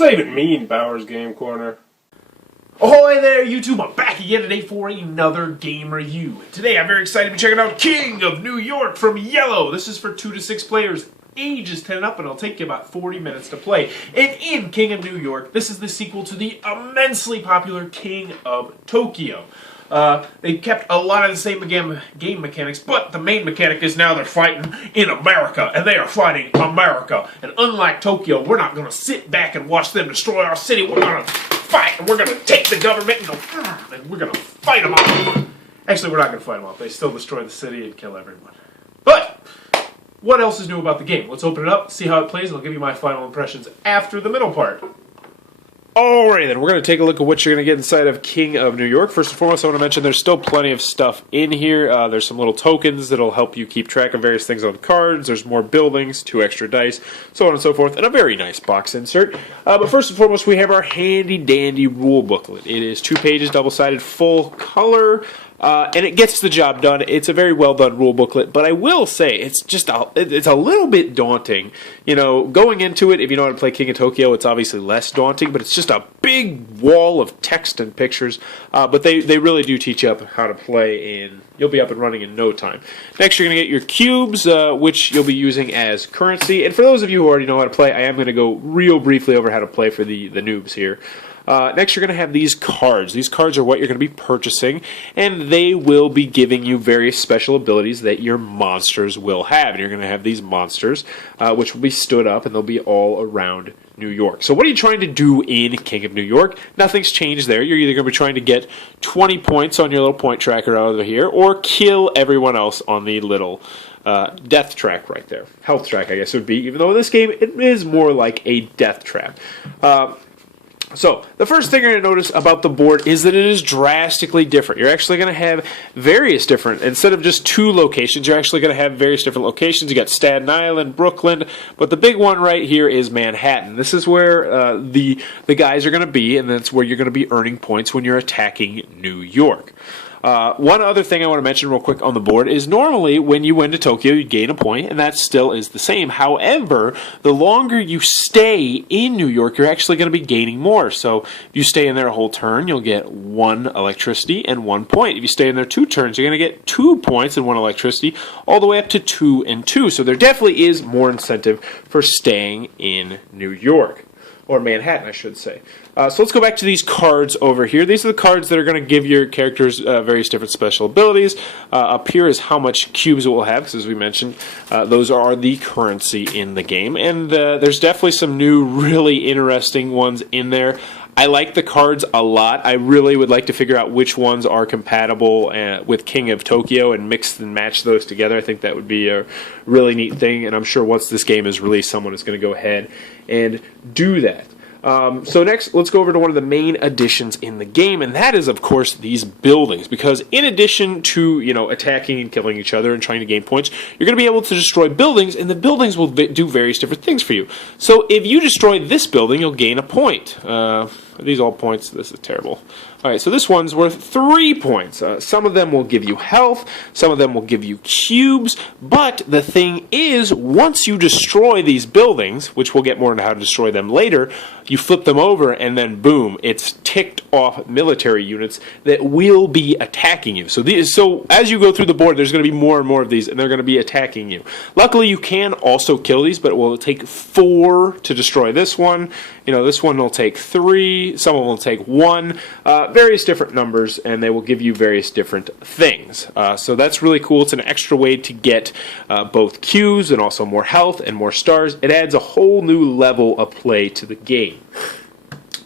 does that even mean, Bowers Game Corner? Ahoy there, YouTube! I'm back again today for another game review. Today I'm very excited to be checking out King of New York from Yellow. This is for 2 to 6 players, ages 10 and up, and it'll take you about 40 minutes to play. And in King of New York, this is the sequel to the immensely popular King of Tokyo. They kept a lot of the same game mechanics, but the main mechanic is now they're fighting in America, and they are fighting America. And unlike Tokyo, we're not going to sit back and watch them destroy our city. We're going to fight, and we're going to take the government and go, and we're going to fight them off. Actually, we're not going to fight them off. They still destroy the city and kill everyone. But what else is new about the game? Let's open it up, see how it plays, and I'll give you my final impressions after the middle part. Alrighty then, we're going to take a look at what you're going to get inside of King of New York. First and foremost, I want to mention there's still plenty of stuff in here. There's some little tokens that'll help you keep track of various things on the cards. There's more buildings, 2 extra dice, so on and so forth, and a very nice box insert. But first and foremost, we have our handy-dandy rule booklet. It is 2 pages, double-sided, full color. And it gets the job done. It's a very well done rule booklet, but I will say it's a little bit daunting. You know, going into it, if you know how to play King of Tokyo, it's obviously less daunting, but it's just a big wall of text and pictures. But they really do teach you how to play, and you'll be up and running in no time. Next, you're going to get your cubes, which you'll be using as currency. And for those of you who already know how to play, I am going to go real briefly over how to play for the noobs here. Next, you're going to have these cards. These cards are what you're going to be purchasing, and they will be giving you various special abilities that your monsters will have. And you're going to have these monsters, which will be stood up, and they'll be all around New York. So what are you trying to do in King of New York? Nothing's changed there. You're either going to be trying to get 20 points on your little point tracker out of here, or kill everyone else on the little death track right there. Health track, I guess it would be, even though in this game it is more like a death trap. So, the first thing you're going to notice about the board is that it is drastically different. You're actually going to have various different, instead of just 2 locations, you're actually going to have various different locations. You got Staten Island, Brooklyn, but the big one right here is Manhattan. This is where the guys are going to be, and that's where you're going to be earning points when you're attacking New York. One other thing I want to mention real quick on the board is normally when you went to Tokyo, you gain a point, and that still is the same. However, the longer you stay in New York, you're actually going to be gaining more. So if you stay in there a whole turn, you'll get 1 electricity and 1 point. If you stay in there 2 turns, you're going to get 2 points and 1 electricity, all the way up to 2 and 2. So there definitely is more incentive for staying in New York. Or Manhattan, I should say. So let's go back to these cards over here. These are the cards that are going to give your characters various different special abilities. Up here is how much cubes it will have, because as we mentioned, those are the currency in the game. And there's definitely some new, really interesting ones in there. I like the cards a lot. I really would like to figure out which ones are compatible with King of Tokyo and mix and match those together. I think that would be a really neat thing, and I'm sure once this game is released, someone is going to go ahead and do that. So next, let's go over to one of the main additions in the game, and that is, of course, these buildings. Because in addition to, you know, attacking and killing each other and trying to gain points, you're going to be able to destroy buildings, and the buildings will do various different things for you. So if you destroy this building, you'll gain a point. Are these all points? This is terrible. Alright, so this one's worth 3 points. Some of them will give you health, some of them will give you cubes, but the thing is, once you destroy these buildings, which we'll get more into how to destroy them later, you flip them over and then boom, it's ticked off military units that will be attacking you. So as you go through the board, there's going to be more and more of these, and they're going to be attacking you. Luckily, you can also kill these, but it will take 4 to destroy this one. You know, this one will take 3, some of them will take 1. Various different numbers, and they will give you various different things. So that's really cool. It's an extra way to get both cubes and also more health and more stars. It adds a whole new level of play to the game.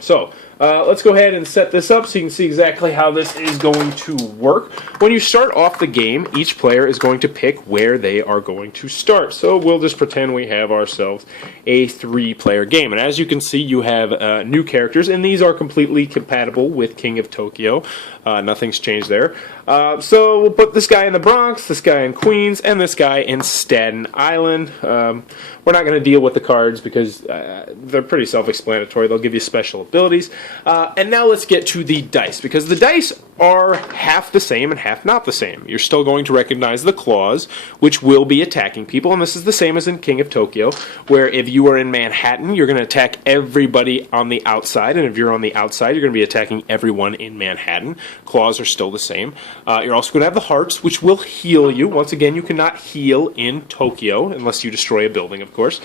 So let's go ahead and set this up so you can see exactly how this is going to work. When you start off the game, each player is going to pick where they are going to start. So we'll just pretend we have ourselves a 3-player game. And as you can see, you have new characters, and these are completely compatible with King of Tokyo. Nothing's changed there. So we'll put this guy in the Bronx, this guy in Queens, and this guy in Staten Island. We're not going to deal with the cards because they're pretty self-explanatory. They'll give you special abilities. And now let's get to the dice, because the dice are half the same and half not the same. You're still going to recognize the claws, which will be attacking people, and this is the same as in King of Tokyo, where if you are in Manhattan, you're going to attack everybody on the outside, and if you're on the outside, you're going to be attacking everyone in Manhattan. Claws are still the same. You're also going to have the hearts, which will heal you. Once again, you cannot heal in Tokyo, unless you destroy a building, of course.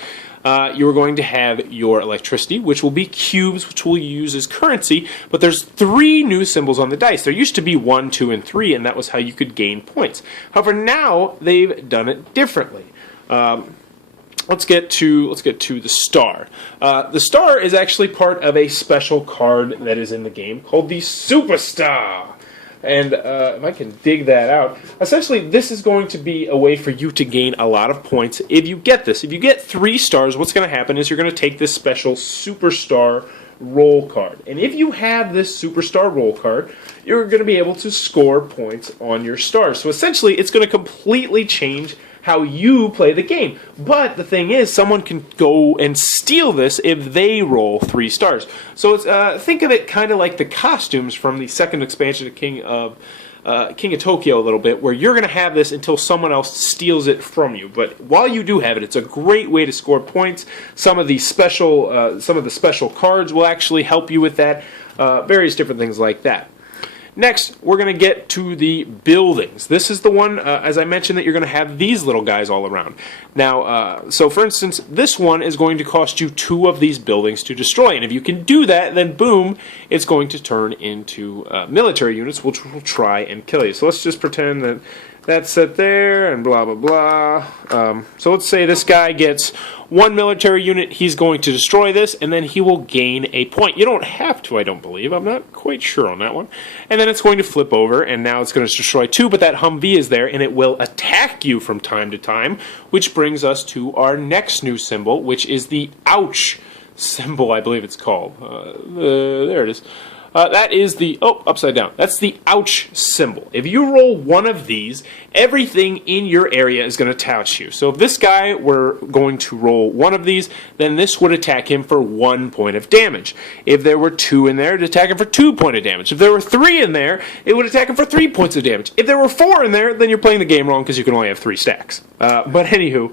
You're going to have your electricity, which will be cubes, which we'll use as currency, but there's 3 new symbols on the dice. There used to be 1, 2, and 3, and that was how you could gain points. However, now they've done it differently. Let's get to the star. The star is actually part of a special card that is in the game called the Superstar. And if I can dig that out, essentially this is going to be a way for you to gain a lot of points if you get this. If you get 3 stars, what's going to happen is you're going to take this special Superstar roll card. And if you have this Superstar roll card, you're going to be able to score points on your stars. So essentially it's going to completely change how you play the game. But the thing is, someone can go and steal this if they roll 3 stars. So it's, think of it kind of like the costumes from the second expansion of King of Tokyo a little bit, where you're going to have this until someone else steals it from you. But while you do have it, it's a great way to score points. Some of the special cards will actually help you with that. Various different things like that. Next, we're going to get to the buildings. This is the one, as I mentioned, that you're going to have these little guys all around. Now, so for instance, this one is going to cost you 2 of these buildings to destroy. And if you can do that, then boom, it's going to turn into military units, which will try and kill you. So let's just pretend that that's set there, and blah, blah, blah. So let's say this guy gets 1 military unit. He's going to destroy this, and then he will gain a point. You don't have to, I don't believe. I'm not quite sure on that one. And then it's going to flip over, and now it's going to destroy 2, but that Humvee is there, and it will attack you from time to time, which brings us to our next new symbol, which is the ouch symbol, I believe it's called. There it is. That is the, upside down. That's the ouch symbol. If you roll 1 of these, everything in your area is going to touch you. So if this guy were going to roll 1 of these, then this would attack him for 1 point of damage. If there were 2 in there, it'd attack him for 2 points of damage. If there were 3 in there, it would attack him for 3 points of damage. If there were 4 in there, then you're playing the game wrong because you can only have 3 stacks. But anywho,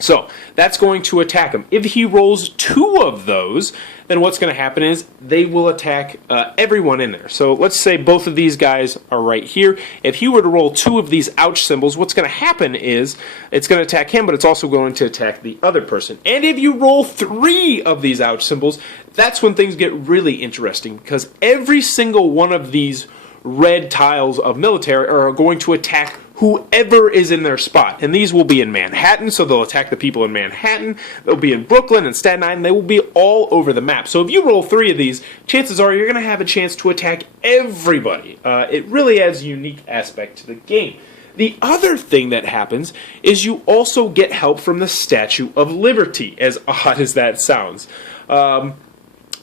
so that's going to attack him. If he rolls 2 of those, then what's going to happen is they will attack everyone in there. So let's say both of these guys are right here. If he were to roll 2 of these ouch symbols, what's going to happen is it's going to attack him, but it's also going to attack the other person. And if you roll 3 of these ouch symbols, that's when things get really interesting, because every single one of these red tiles of military are going to attack whoever is in their spot. And these will be in Manhattan, so they'll attack the people in Manhattan. They'll be in Brooklyn and Staten Island. They will be all over the map. So if you roll 3 of these, chances are you're going to have a chance to attack everybody. It really adds a unique aspect to the game. The other thing that happens is you also get help from the Statue of Liberty, as odd as that sounds.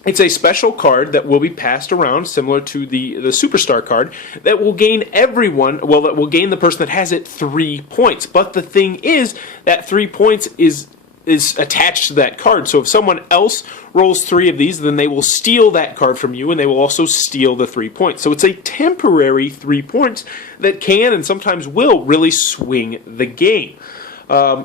It's a special card that will be passed around, similar to the Superstar card, that will gain everyone, well, that will gain the person that has it 3 points. But the thing is, that 3 points is attached to that card. So if someone else rolls 3 of these, then they will steal that card from you, and they will also steal the 3 points. So it's a temporary 3 points that can, and sometimes will, really swing the game.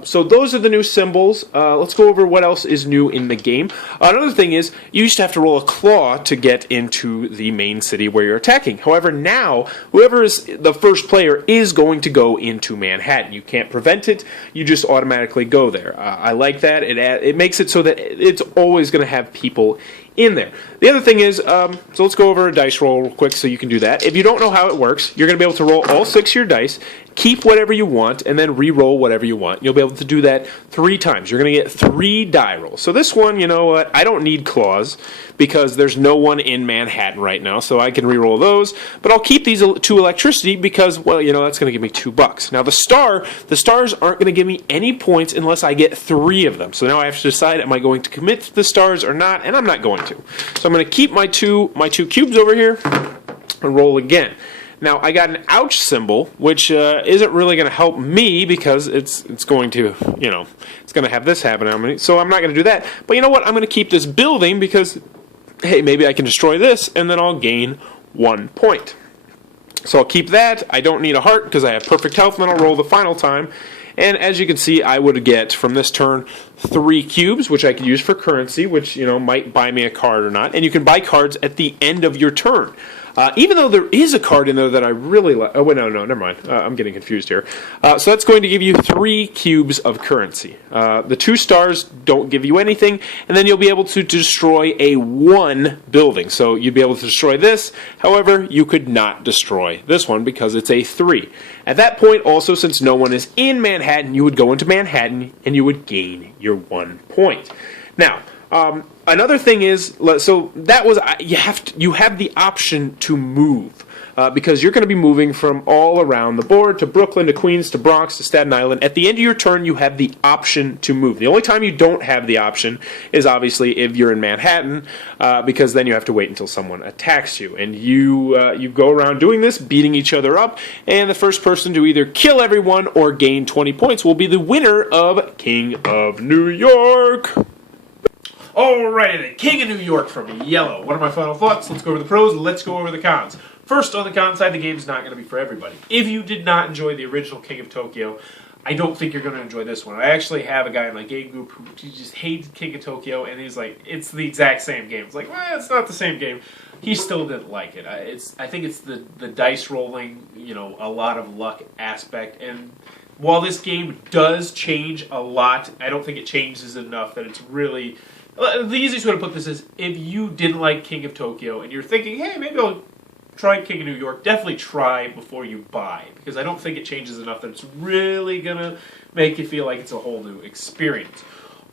So those are the new symbols. Let's go over what else is new in the game. Another thing is, you used to have to roll a claw to get into the main city where you're attacking. However, now, whoever is the first player is going to go into Manhattan. You can't prevent it. You just automatically go there. I like that. It makes it so that it's always going to have people in there. The other thing is, so let's go over a dice roll real quick so you can do that. If you don't know how it works, you're going to be able to roll all 6 of your dice, keep whatever you want, and then re-roll whatever you want. You'll be able to do that 3 times. You're going to get 3 die rolls. So this one, you know what, I don't need claws because there's no one in Manhattan right now, so I can re-roll those. But I'll keep these 2 electricity because, well, you know, that's going to give me $2. Now the stars aren't going to give me any points unless I get 3 of them. So now I have to decide, am I going to commit to the stars or not? And I'm not going to. So I'm going to keep my two cubes over here and roll again. Now I got an ouch symbol, which isn't really going to help me because it's going to, you know, it's going to have this happen. So I'm not going to do that. But you know what? I'm going to keep this building because, hey, maybe I can destroy this and then I'll gain 1 point. So I'll keep that. I don't need a heart because I have perfect health, and then I'll roll the final time. And as you can see, I would get from this turn 3 cubes, which I could use for currency, which, might buy me a card or not. And you can buy cards at the end of your turn. Even though there is a card in there that I really like. Oh, wait, no, never mind. I'm getting confused here. So that's going to give you 3 cubes of currency. The 2 stars don't give you anything, and then you'll be able to destroy a 1 building. So you'd be able to destroy this. However, you could not destroy this one because it's a 3. At that point, also, since no one is in Manhattan, you would go into Manhattan and you would gain your 1 point. Now, another thing is, so that was you have the option to move because you're going to be moving from all around the board to Brooklyn to Queens to Bronx to Staten Island. At the end of your turn, you have the option to move. The only time you don't have the option is obviously if you're in Manhattan, because then you have to wait until someone attacks you, and you go around doing this, beating each other up, and the first person to either kill everyone or gain 20 points will be the winner of King of New York. Alrighty then, King of New York from Yellow. What are my final thoughts? Let's go over the pros, let's go over the cons. First, on the con side, the game's not going to be for everybody. If you did not enjoy the original King of Tokyo, I don't think you're going to enjoy this one. I actually have a guy in my game group who just hates King of Tokyo, and he's like, it's the exact same game. It's like, well, it's not the same game. He still didn't like it. I think it's the dice rolling, a lot of luck aspect, and while this game does change a lot, I don't think it changes enough that it's really... The easiest way to put this is, if you didn't like King of Tokyo and you're thinking, hey, maybe I'll try King of New York, definitely try before you buy, because I don't think it changes enough that it's really going to make you feel like it's a whole new experience.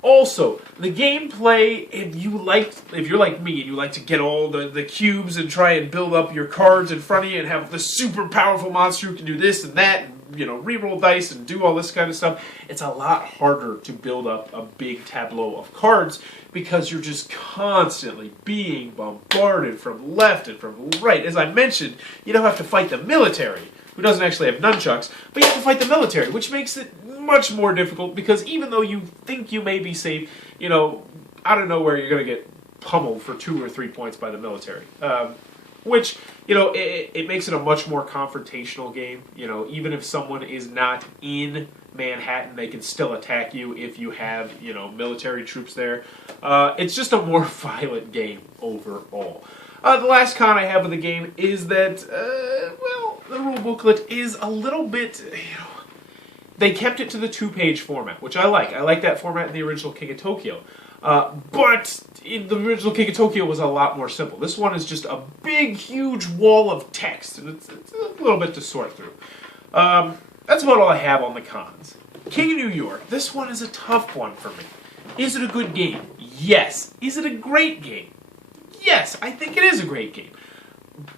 Also, the gameplay, if you're like me and you like to get all the cubes and try and build up your cards in front of you and have the super powerful monster who can do this and that, and re-roll dice and do all this kind of stuff, it's a lot harder to build up a big tableau of cards because you're just constantly being bombarded from left and from right. As I mentioned, you don't have to fight the military, who doesn't actually have nunchucks, but you have to fight the military, which makes it much more difficult because even though you think you may be safe, out of nowhere you're going to get pummeled for 2 or 3 points by the military. Which, it makes it a much more confrontational game. Even if someone is not in Manhattan, they can still attack you if you have, military troops there. It's just a more violent game overall. The last con I have of the game is that, the rule booklet is a little bit, they kept it to the 2-page format, which I like. I like that format in the original King of Tokyo. But the original King of Tokyo was a lot more simple. This one is just a big, huge wall of text, and it's a little bit to sort through. That's about all I have on the cons. King of New York, this one is a tough one for me. Is it a good game? Yes. Is it a great game? Yes, I think it is a great game.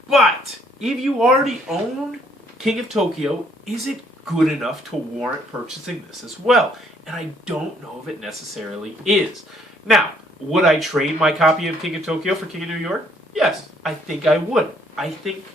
But if you already own King of Tokyo, is it good enough to warrant purchasing this as well? And I don't know if it necessarily is. Now, would I trade my copy of King of Tokyo for King of New York? Yes, I think I would. I think...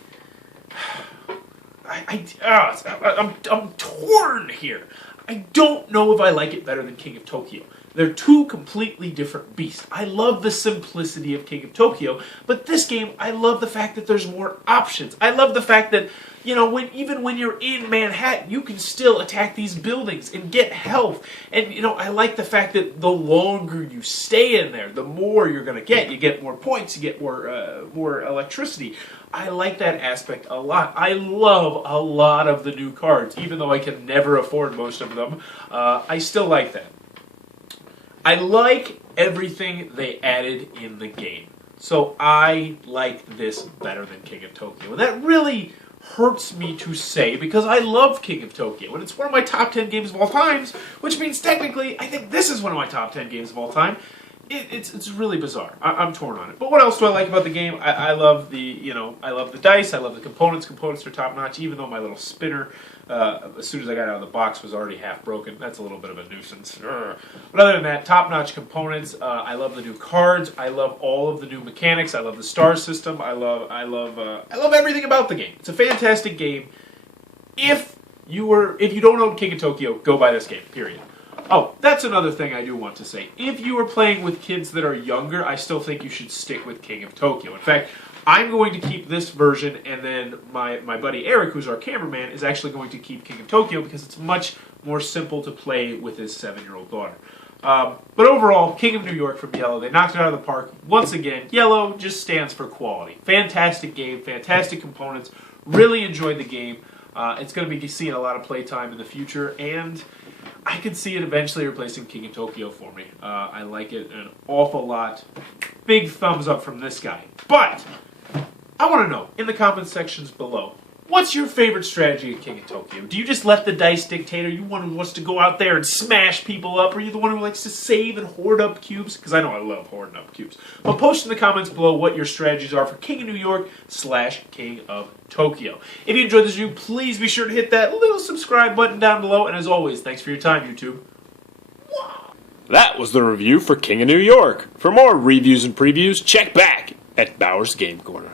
I'm torn here. I don't know if I like it better than King of Tokyo. They're two completely different beasts. I love the simplicity of King of Tokyo, but this game, I love the fact that there's more options. I love the fact that, even when you're in Manhattan, you can still attack these buildings and get health. And, I like the fact that the longer you stay in there, the more you're going to get. You get more points, you get more electricity. I like that aspect a lot. I love a lot of the new cards, even though I can never afford most of them. I still like that. I like everything they added in the game. So I like this better than King of Tokyo. And that really hurts me to say because I love King of Tokyo. And it's one of my top 10 games of all time, which means technically I think this is one of my top 10 games of all time. It's really bizarre. I'm torn on it. But what else do I like about the game? I love the I love the dice. I love the components. Components are top notch. Even though my little spinner, as soon as I got out of the box, was already half broken. That's a little bit of a nuisance. But other than that, top notch components. I love the new cards. I love all of the new mechanics. I love the star system. I love everything about the game. It's a fantastic game. If you don't own King of Tokyo, go buy this game. Period. Oh, that's another thing I do want to say. If you are playing with kids that are younger, I still think you should stick with King of Tokyo. In fact, I'm going to keep this version, and then my buddy Eric, who's our cameraman, is actually going to keep King of Tokyo because it's much more simple to play with his 7-year-old daughter. But overall, King of New York from Yellow, they knocked it out of the park. Once again, Yellow just stands for quality. Fantastic game, fantastic components. Really enjoyed the game. It's going to be seeing a lot of playtime in the future, and I could see it eventually replacing King of Tokyo for me. I like it an awful lot. Big thumbs up from this guy. But I want to know, in the comments sections below, what's your favorite strategy at King of Tokyo? Do you just let the dice dictate? Are you one who wants to go out there and smash people up? Are you the one who likes to save and hoard up cubes? Because I know I love hoarding up cubes. But post in the comments below what your strategies are for King of New York / King of Tokyo. If you enjoyed this review, please be sure to hit that little subscribe button down below. And as always, thanks for your time, YouTube. That was the review for King of New York. For more reviews and previews, check back at Bauer's Game Corner.